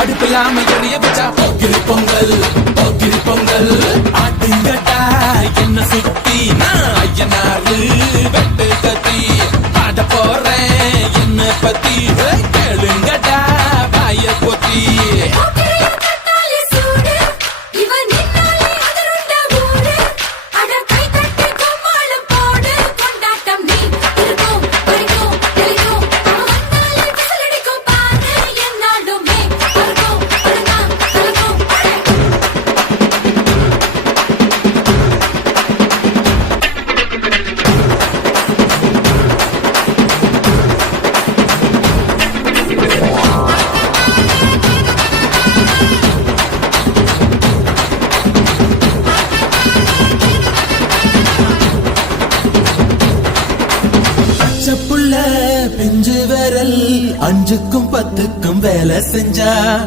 அடுப்பில்லாம எரிய வச்சா போக்கிரி பொங்கல் போக்கிரி பொங்கல் ஆட்டுங்கட்டா என்ன சுத்தி நான் ஐயனாரு வெட்டு கத்தி பாட போறேன் என்ன பத்தி கேளுங்கட்டா பாய பொத்தி பிஞ்சு விரல் 5க்கும் 10க்கும் வேலை செஞ்சா